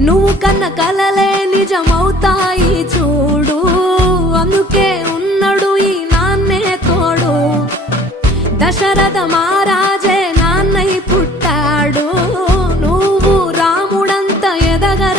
నువ్వు కన్న కలలే నిజమవుతాయి చూడు, అందుకే ఉన్నాడు ఈ నాన్నే తోడు. దశరథ మహారాజే నాన్నై పుట్టాడు, నువ్వు రాముడంత ఎదగ